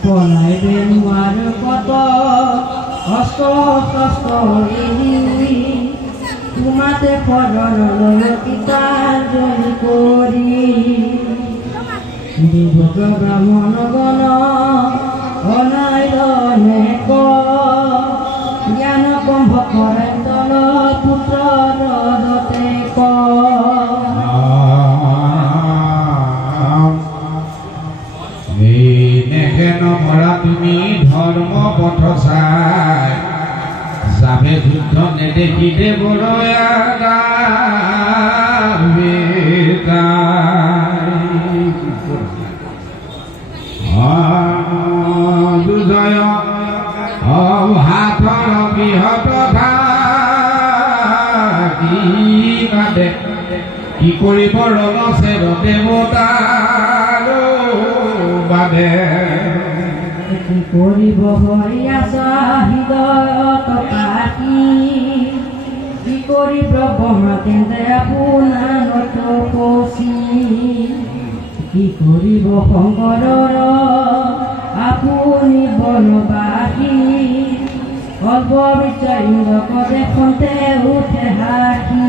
পলাইবে নোৱাৰ কত অস্ত্ৰ তোমাতে পৰণলৈ গীতাঞ্জলি কৰি দিবক ব্ৰাহ্মণ গণ অনাইৰণে ক জ্ঞান কম্ভ কৰে তল পুত্ৰ ৰদতে ক নমৰা তুমি ধৰ্ম পথ চাই যাবে যুদ্ধ নেদেখি দেৱৰয়া দুজয় হাতৰ বৃহৎ কি কৰিব ৰলছে দেৱতাৰ বাদে কি কৰিব হৰিয়াছ হৃদয়ত পাতি কি কৰিব ব্ৰহ্মতেন্দ্ৰে আপোনাৰত পচি কি কৰিব শংকৰৰ আপুনি বনবাসী অল্প বিচাৰিক দেখোঁতে উঠে হাসি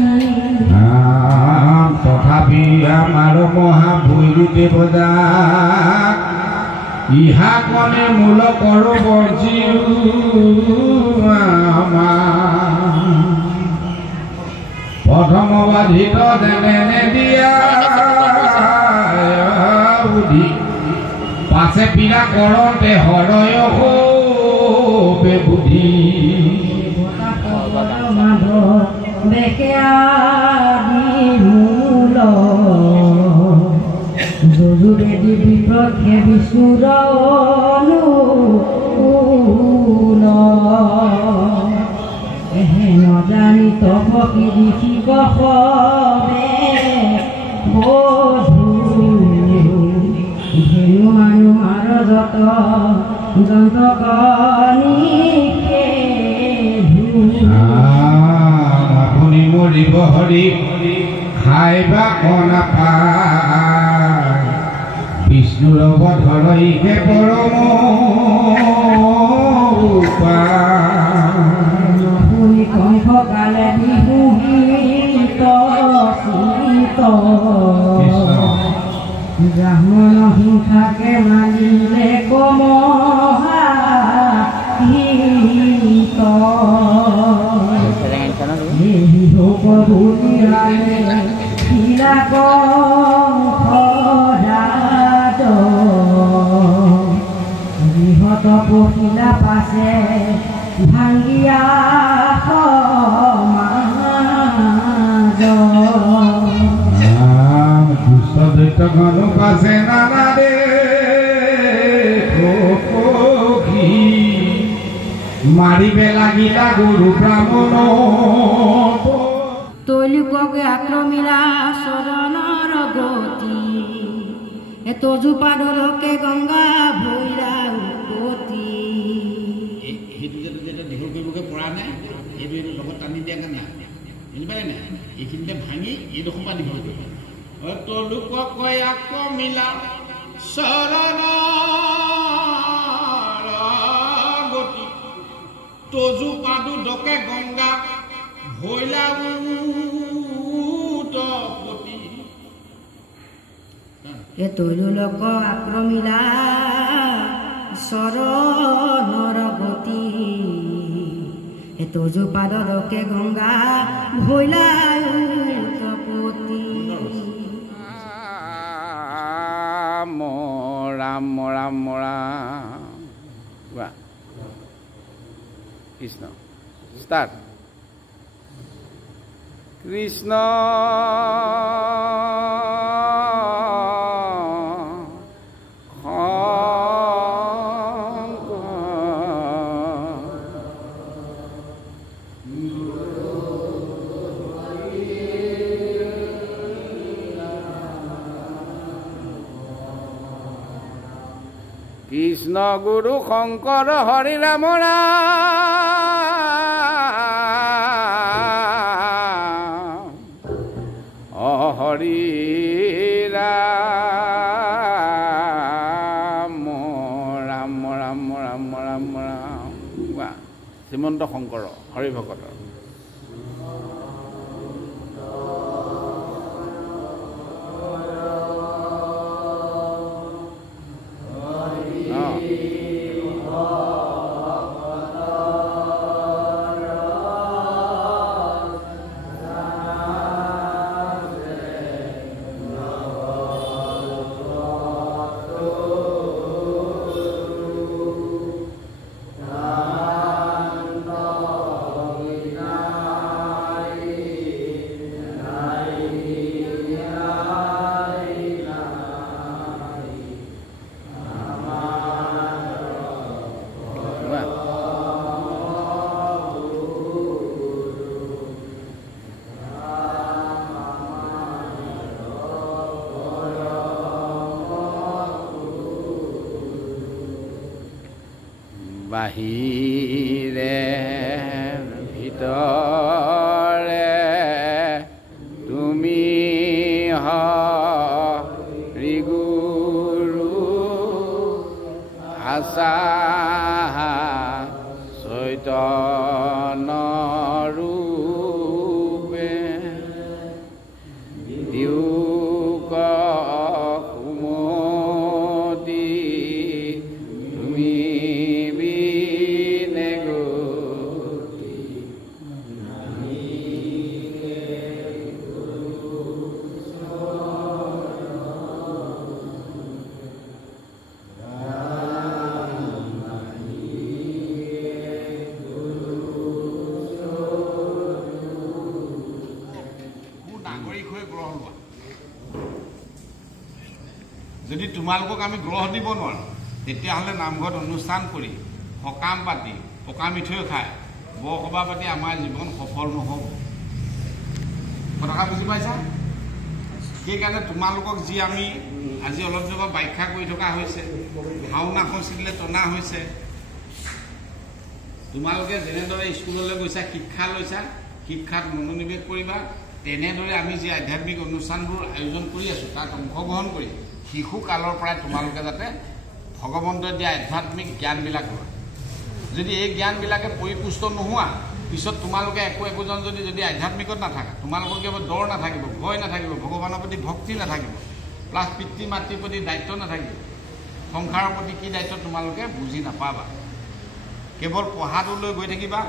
তথাপি আমাৰ মহাভৈৰী দেৱতা ইহা কনে মূল কৰো বৰ্জিও প্ৰথম বাধিত দেনে দিয়া বুদ্ধি পাছে পীড়া কৰতে হৰয় বুদ্ধি যজুৰেদি বিপক্ষে বিষ্ণুৰ এহে নজানি তপকি দিশিব সবে বধু ধেনু মানুহাৰ যত যন্ত্ৰকণিকে আপুনি মৰিব হৰি খাইবা কণা পায় বিষ্ণুৰ বধৰইকে পৰম শুনি কণ্ঠ কালে বিহুহিত ব্ৰাহ্মণ হিংসাকে মানিলে কমহা হিত বৃহৎ পখিলা পাছে ভাঙ্গিয়া সমাজ দুষ্ট গণু পাছে নানা দে মারিবে লাগিলা গুরু ব্রাহ্মণ তৈলিককে আক্রমিলা শরণর গতি এত জুপাদরকে গঙ্গা ভৈরা উৎপত্তি সেইটো যেটা দীঘল কৰিবকে পৰা নাই এইটো লগত টানি দিয়া কাৰণে বুজি পালে নাই এইখিনিতে ভাঙি এইডোখৰ পৰা দীঘল কৰিব তলুককে আক্ৰমিলা শৰণৰ গতি তজু পাদু ডকে গংগা ভৈলা উৎপত্তি এ তৈলোক আক্রমিলা শরণর গতি এ তজু পাদকে গঙ্গা ভৈলা উৎপত্তি রাম রাম রাম কৃষ্ণ স্টার্ট কৃষ্ণ কৃষ্ণ গুরু শঙ্কৰ হৰি ৰাম হৰি শ্ৰীমন্ত শংকৰ হৰিভকতৰ বাহিৰে ভিতৰে তুমি হৰি গুৰু আছা চৈতন্য ৰূপে দিওক সুমতি তুমি যদি তোমালোকক আমি গ্ৰহ দিব নোৱাৰোঁ তেতিয়াহ'লে নামঘৰত অনুষ্ঠান কৰি সকাম পাতি পকা মিঠৈ খাই বৰসভা পাতি আমাৰ জীৱন সফল নহ'ব কথা বুজি পাইছা সেইকাৰণে তোমালোকক যি আমি আজি অলপ দিনৰ ব্যাখ্যা কৰি থকা হৈছে ভাওনা হৈছিলে টনা হৈছে তোমালোকে যেনেদৰে স্কুললৈ গৈছা শিক্ষা লৈছা শিক্ষাত মনোনিৱেশ কৰিবা তেনেদৰে আমি যি আধ্যাত্মিক অনুষ্ঠানবোৰ আয়োজন কৰি আছোঁ তাত অংশগ্ৰহণ কৰি শিশু কালৰ পৰাই তোমালোকে যাতে ভগৱন্তই দিয়া আধ্যাত্মিক জ্ঞানবিলাক লোৱা যদি এই জ্ঞানবিলাকে পৰিপুষ্ট নোহোৱা পিছত তোমালোকে একোজন যদি আধ্যাত্মিকত নাথাকা তোমালোকৰ কেৱল ডৰ নাথাকিব ভয় নাথাকিব ভগৱানৰ প্ৰতি ভক্তি নাথাকিব প্লাছ পিতৃ মাতৃৰ প্ৰতি দায়িত্ব নাথাকিব সংসাৰৰ প্ৰতি কি দায়িত্ব তোমালোকে বুজি নাপাবা কেৱল পঢ়াটোলৈ গৈ থাকিবা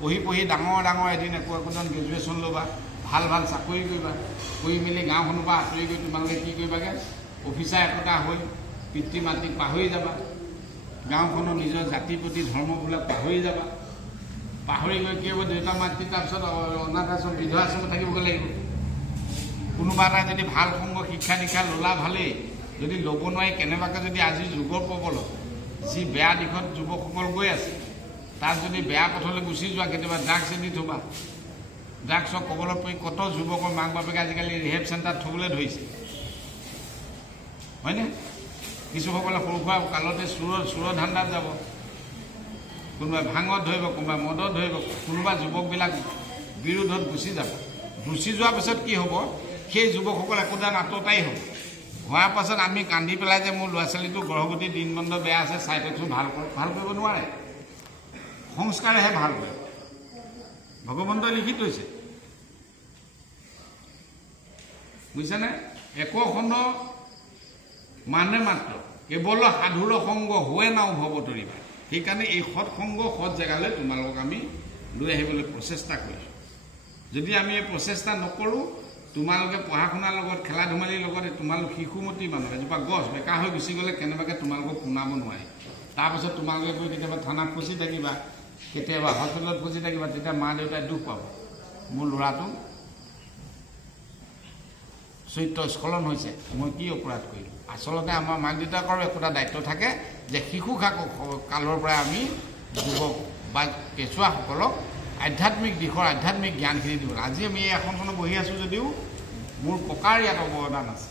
পঢ়ি ডাঙৰ এদিন একোজন গ্ৰেজুৱেশ্যন ল'বা ভাল চাকৰি কৰিবা কৰি মেলি গাঁওখনৰ পৰা আঁতৰি গৈ তোমালোকে কি কৰিবাগৈ অফিচাৰ একোটা হৈ পিতৃ মাতৃক পাহৰি যাবা গাঁওখনৰ নিজৰ জাতিৰ প্ৰতি ধৰ্মবিলাক পাহৰি যাবা পাহৰি গৈ কি হ'ব দেউতা মাতৃ তাৰপিছত অনাথ আশ্ৰম বৃদ্ধ আশ্ৰমত থাকিবগৈ লাগিব কোনোবা এটা যদি ভাল সংগ শিক্ষা দীক্ষা ল'লা ভালেই যদি ল'ব নোৱাৰি কেনেবাকৈ যদি আজিৰ যুগৰ প্ৰবলত যি বেয়া দিশত যুৱকসকল গৈ আছে তাত যদি বেয়া পথলৈ গুচি যোৱা কেতিয়াবা ড্ৰাগছ এনি থবা ড্ৰাগছৰ কবলত পৰি কত যুৱকৰ মাক বাপেকে আজিকালি ৰিহেব চেণ্টাৰত থ'বলৈ ধৰিছে হয়নে কিছুসকলে সৰু সুৰা কালতে চোৰৰ ধান্দাত যাব কোনোবাই ভাঙত ধৰিব কোনোবাই মদত ধৰিব কোনোবা যুৱকবিলাক বিৰোধত গুচি যাব গুচি যোৱাৰ পিছত কি হ'ব সেই যুৱকসকল একোদান আততাই হ'ব হোৱাৰ পাছত আমি কান্দি পেলাই যে মোৰ ল'ৰা ছোৱালীটো গৰ্ভৱতী দিন বন্ধ বেয়া আছে চাই থৈছোঁ ভাল কৰিব নোৱাৰে সংস্কাৰেহে ভাল কৰে ভগৱন্তই লিখি থৈছে বুজিছানে একোখন মানে মাত্ৰ কেৱল সাধুৰ সংগ হৈ নাও ভৱতৰিবা সেইকাৰণে এই সৎসংগ সৎ জেগালৈ তোমালোকক আমি লৈ আহিবলৈ প্ৰচেষ্টা কৰিছোঁ যদি আমি এই প্ৰচেষ্টা নকৰোঁ তোমালোকে পঢ়া শুনাৰ লগত খেলা ধেমালিৰ লগতে তোমালোক শিশুমতী মানুহ এজোপা গছ বেকা হৈ গুচি গ'লে কেনেবাকৈ তোমালোকক শুনাব নোৱাৰে তাৰপিছত তোমালোকে গৈ কেতিয়াবা থানাত ফচি থাকিবা কেতিয়াবা হস্পিটেলত ফচি থাকিবা তেতিয়া মা দেউতাই দুখ পাব মোৰ ল'ৰাটো চৰিত্ৰ স্খলন হৈছে মই কি অপৰাধ কৰিলোঁ আচলতে আমাৰ মাক দেউতাকৰ একোটা দায়িত্ব থাকে যে শিশু কালৰ পৰাই আমি যুৱক বা কেঁচুৱাসকলক আধ্যাত্মিক দিশৰ আধ্যাত্মিক জ্ঞানখিনি দিব আজি আমি এই আসনখনত বহি আছোঁ যদিও মোৰ ককাৰ ইয়াত অৱদান আছে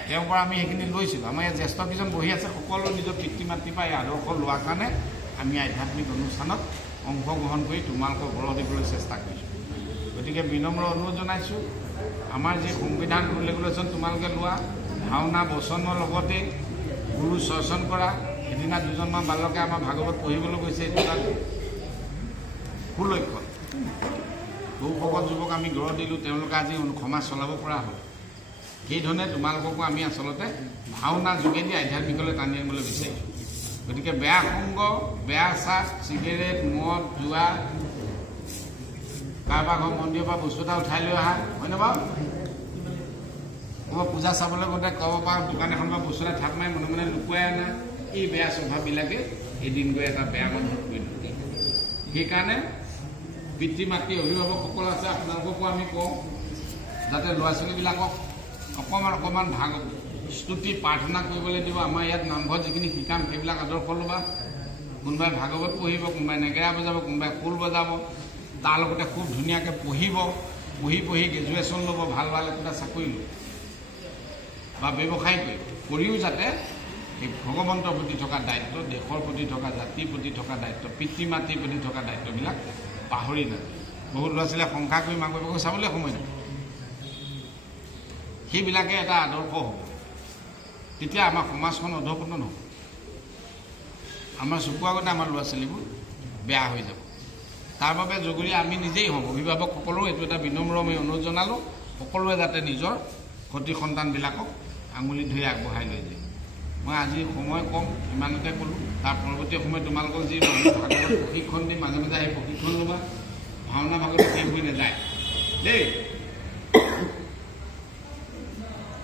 তেওঁৰ পৰা আমি সেইখিনি লৈছিলোঁ আমাৰ ইয়াত জ্যেষ্ঠ কেইজন বহি আছে সকলো নিজৰ পিতৃ মাতৃৰ পৰা এই আদৰ্শ লোৱাৰ কাৰণে আমি আধ্যাত্মিক অনুষ্ঠানত অংশগ্ৰহণ কৰি তোমালোকক গঢ় দিবলৈ চেষ্টা কৰিছোঁ গতিকে বিনম্ৰ অনুৰোধ জনাইছোঁ আমাৰ যি সংবিধান ৰেগুলেশ্যন তোমালোকে লোৱা ভাওনা বচনৰ লগতে গুৰু চৰ্চন কৰা সেইদিনা দুজনমান বালকে আমাৰ ভাগৱত পঢ়িবলৈ গৈছে এইটো তাত সুলক্ষণ বহুসকল যুৱক আমি গঢ় দিলোঁ তেওঁলোকে আজি সমাজ চলাব পৰা হ'ল সেইধৰণে তোমালোককো আমি আচলতে ভাওনা যোগেদি আধ্যাত্মিকলৈ টানি আনিবলৈ বিচাৰিছোঁ গতিকে বেয়া সংগ বেয়া চাহ চিগাৰেট মদ জোৱা কাৰোবাৰ ঘৰ মন্দিৰৰ পৰা বস্তু এটা উঠাই লৈ অহা হয়নে বাৰু ক'ৰবাত পূজা চাবলৈ গ'লে ক'ব পৰা দোকান এখন বা বস্তু এটা থাপ মাৰি মনে মনে লুকুৱাই অনা এই বেয়া স্বভাৱবিলাকে এদিন গৈ এটা বেয়া মানুহ কৰি দিয়ে সেইকাৰণে পিতৃ মাতৃ অভিভাৱকসকল আছে আপোনালোককো আমি কওঁ যাতে ল'ৰা ছোৱালীবিলাকক অকণমান ভাগ স্তুতি প্ৰাৰ্থনা কৰিবলৈ দিব আমাৰ ইয়াত নামঘৰত যিখিনি শিকাম সেইবিলাক আদৰ্শ ল'বা কোনোবাই ভাগৱত পঢ়িব কোনোবাই নেগেৰা বজাব কোনোবাই খোল বজাব তাৰ লগতে খুব ধুনীয়াকৈ পঢ়িব পঢ়ি গ্ৰেজুৱেশ্যন ল'ব ভাল একোটা চাকৰি ল'ব বা ব্যৱসায় কৰিব কৰিও যাতে এই ভগৱন্তৰ প্ৰতি থকা দায়িত্ব দেশৰ প্ৰতি থকা জাতিৰ প্ৰতি থকা দায়িত্ব পিতৃ মাতৃৰ প্ৰতি থকা দায়িত্ববিলাক পাহৰি নাযায় বহুত ল'ৰা ছোৱালীয়ে সংসাৰ কৰি মাক বাপেকক চাবলৈ সময় নাপায় সেইবিলাকে এটা আদৰ্শ হ'ব তেতিয়া আমাৰ সমাজখন অধঃপতন হ'ব আমাৰ চকুৰ আগতে আমাৰ ল'ৰা ছোৱালীবোৰ বেয়া হৈ যাব তাৰ বাবে জগৰীয়া আমি নিজেই হ'ম অভিভাৱকসকলেও এইটো এটা বিনম্ৰ মই অনুৰোধ জনালোঁ সকলোৱে যাতে নিজৰ সতি সন্তানবিলাকক আঙুলি ধৰি আগবঢ়াই লৈ যায় মই আজি সময় কম ইমানতে ক'লোঁ তাৰ পৰৱৰ্তী সময়ত তোমালোকক যি ভাগৱত প্ৰশিক্ষণ দিম মাজে মাজে আহি প্ৰশিক্ষণ ল'বা ভাওনা ভাগত শেষ হৈ নাযায় দেই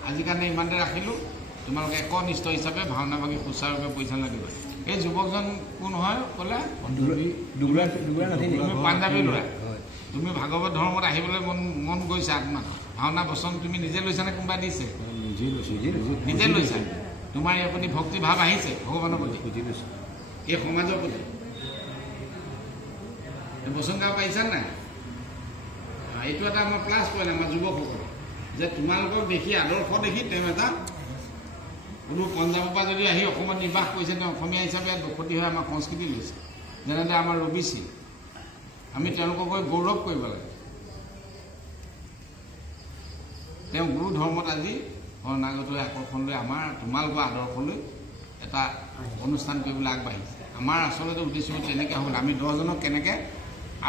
আজি কাৰণে ইমানতে ৰাখিলোঁ তোমালোকে একনিষ্ঠ হিচাপে ভাওনা ভাগি সুচাৰুৰূপে পৰিচালনা দিব এই যুৱকজন কোন হয় ক'লে তুমি পাঞ্জাৱী ল'ৰা তুমি ভাগৱত ধৰ্মত আহিবলৈ মন গৈছা আত্মা ভাওনা বচন তুমি নিজে লৈছানে কোনোবা দিছে নিজে লৈছা তোমাৰ ইয়াৰ প্ৰতি ভক্তি ভাৱ আহিছে ভগৱানৰ প্ৰতি এই সমাজৰ প্ৰতি বচন গাব পাৰিছা নাই এইটো এটা আমাৰ প্লাছ পইণ্ট আমাৰ যুৱকসকল যে তোমালোকক দেখি আদৰ্শ দেখি তেওঁ এটা কোনো পঞ্জাৱৰ পৰা যদি আহি অসমত নিবাস কৰিছে তেওঁ অসমীয়া হিচাপে দক্ষতি হৈ আমাৰ সংস্কৃতি লৈছে যেনেদৰে আমাৰ ৰবি সিং আমি তেওঁলোকক গৌৰৱ কৰিব লাগে তেওঁ গুৰু ধৰ্মত আজি শৰণাগত হৈ আকৰ্ষণ লৈ আমাৰ তোমালোকৰ আদৰ্শলৈ এটা অনুষ্ঠান কৰিবলৈ আগবাঢ়িছে আমাৰ আচলতে উদ্দেশ্য তেনেকৈ হ'ল আমি 10জনক কেনেকৈ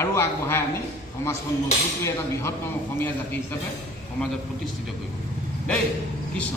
আৰু আগবঢ়াই আনি সমাজখন মজবুত কৰি এটা বৃহত্তম অসমীয়া জাতি হিচাপে সমাজত প্ৰতিষ্ঠিত কৰিব দেই কৃষ্ণ